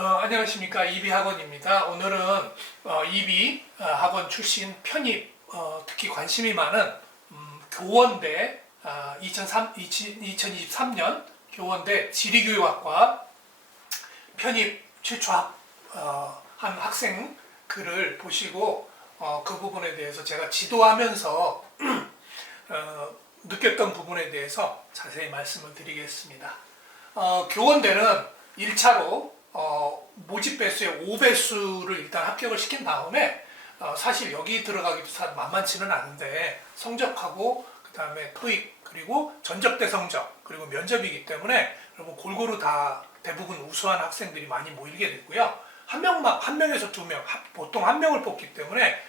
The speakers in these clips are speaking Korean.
안녕하십니까. 이비학원입니다. 오늘은 이비학원 출신 편입, 특히 관심이 많은 교원대 2023년 교원대 지리교육학과 편입 최초 한 학생 글을 보시고 그 부분에 대해서 제가 지도하면서 느꼈던 부분에 대해서 자세히 말씀을 드리겠습니다. 교원대는 1차로 모집 배수의 5배수를 일단 합격을 시킨 다음에 사실 여기 들어가기도 만만치는 않은데 성적하고 그 다음에 토익 그리고 전적대 성적 그리고 면접이기 때문에 여러분 골고루 다 대부분 우수한 학생들이 많이 모이게 되고요. 한 명에서 두 명, 보통 한 명을 뽑기 때문에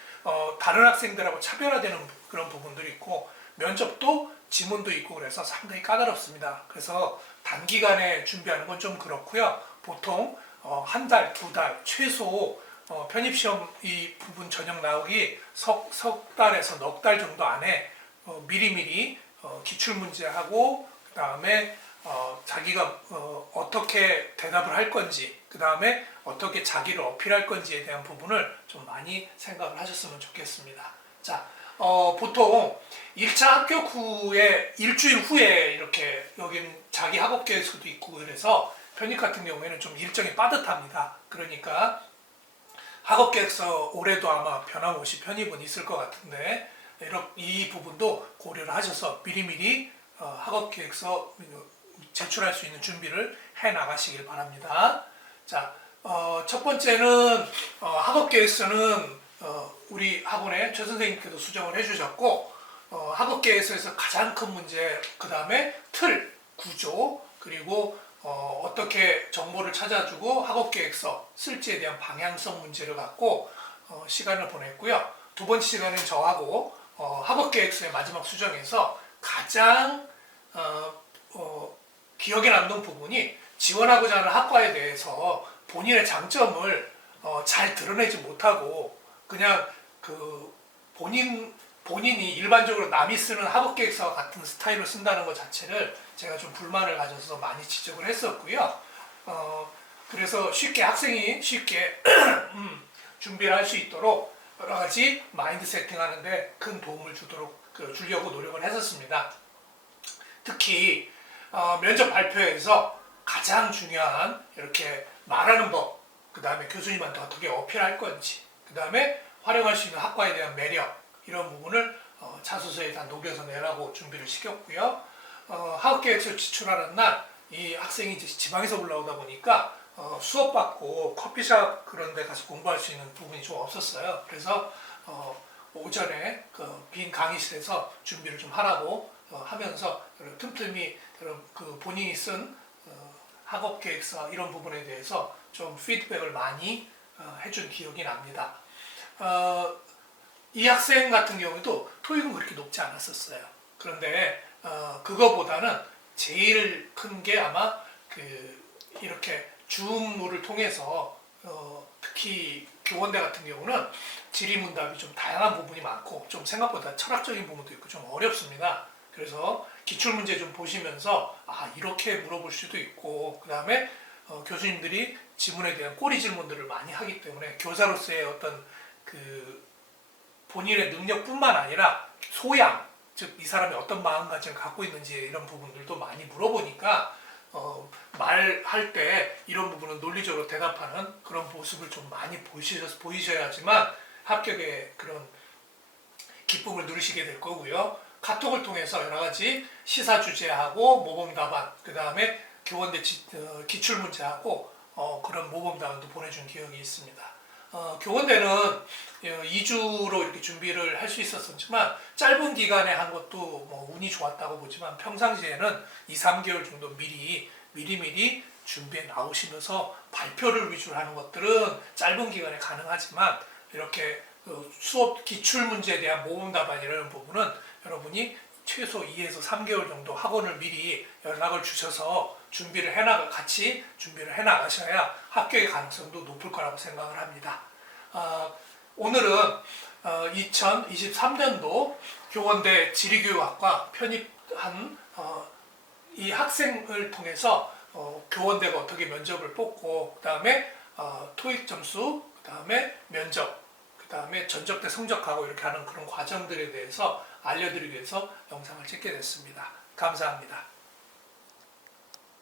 다른 학생들하고 차별화되는 그런 부분들이 있고 면접도 지문도 있고 그래서 상당히 까다롭습니다. 그래서 단기간에 준비하는 건 좀 그렇고요. 보통 한 달, 두 달, 최소 편입시험 이 부분 전형 나오기 석 달에서 넉 달 정도 안에 미리미리 기출문제하고 그 다음에 자기가 어떻게 대답을 할 건지 그 다음에 어떻게 자기를 어필할 건지에 대한 부분을 좀 많이 생각을 하셨으면 좋겠습니다. 자, 보통 1차 합격 후에 일주일 후에 이렇게 여긴 자기 학업 계획서도 있고 그래서 편입 같은 경우에는 좀 일정이 빠듯합니다. 그러니까 학업 계획서 올해도 아마 변함없이 편입은 있을 것 같은데 이 부분도 고려를 하셔서 미리미리 학업 계획서 제출할 수 있는 준비를 해 나가시길 바랍니다. 자, 첫 번째는 학업 계획서는 우리 학원의 최 선생님께도 수정을 해주셨고 학업 계획서에서 가장 큰 문제, 그 다음에 틀, 구조, 그리고 어떻게 정보를 찾아주고 학업 계획서 쓸지에 대한 방향성 문제를 갖고 시간을 보냈고요. 두 번째 시간은 저하고 학업 계획서의 마지막 수정에서 가장 기억에 남는 부분이 지원하고자 하는 학과에 대해서 본인의 장점을 잘 드러내지 못하고 그냥 그 본인이 일반적으로 남이 쓰는 학업 계획서와 같은 스타일을 쓴다는 것 자체를 제가 좀 불만을 가져서 많이 지적을 했었고요. 그래서 학생이 쉽게 준비를 할 수 있도록 여러 가지 마인드 세팅하는데 큰 도움을 주려고 노력을 했었습니다. 특히 면접 발표에서 가장 중요한 이렇게 말하는 법, 그 다음에 교수님한테 어떻게 어필할 건지, 그 다음에 활용할 수 있는 학과에 대한 매력 이런 부분을 자소서에 다 녹여서 내라고 준비를 시켰고요. 학업계획서 제출하는 날 이 학생이 이제 지방에서 올라오다 보니까 수업 받고 커피숍 그런 데 가서 공부할 수 있는 부분이 좀 없었어요. 그래서 오전에 그 빈 강의실에서 준비를 좀 하라고 하면서 틈틈이 그 본인이 쓴 학업 계획서 이런 부분에 대해서 좀 피드백을 많이 해준 기억이 납니다. 이 학생 같은 경우도 토익은 그렇게 높지 않았었어요. 그런데 그거보다는 제일 큰 게 아마 이렇게 줌을 통해서 특히 교원대 같은 경우는 질의문답이 좀 다양한 부분이 많고 좀 생각보다 철학적인 부분도 있고 좀 어렵습니다. 그래서 기출문제 좀 보시면서 이렇게 물어볼 수도 있고 그 다음에 교수님들이 지문에 대한 꼬리 질문들을 많이 하기 때문에 교사로서의 어떤 그 본인의 능력뿐만 아니라 소양, 즉 이 사람이 어떤 마음가짐을 갖고 있는지 이런 부분들도 많이 물어보니까 말할 때 이런 부분은 논리적으로 대답하는 그런 모습을 좀 많이 보이셔야지만 합격의 그런 기쁨을 누리시게 될 거고요. 카톡을 통해서 여러 가지 시사 주제하고 모범 답안, 그 다음에 교원대 기출문제하고 그런 모범 답안도 보내준 기억이 있습니다. 교원대는 2주로 이렇게 준비를 할 수 있었지만 짧은 기간에 한 것도 뭐 운이 좋았다고 보지만 평상시에는 2, 3개월 정도 미리미리 준비해 나오시면서 발표를 위주로 하는 것들은 짧은 기간에 가능하지만 이렇게 수업 기출문제에 대한 모범 답안이라는 부분은 여러분이 최소 2에서 3개월 정도 학원을 미리 연락을 주셔서 같이 준비를 해나가셔야 합격의 가능성도 높을 거라고 생각을 합니다. 오늘은 2023년도 교원대 지리교육학과 편입한 이 학생을 통해서 교원대가 어떻게 면접을 뽑고 그 다음에 토익 점수, 그 다음에 면접, 그 다음에 전적대 성적하고 이렇게 하는 그런 과정들에 대해서 알려드리기 위해서 영상을 찍게 됐습니다. 감사합니다.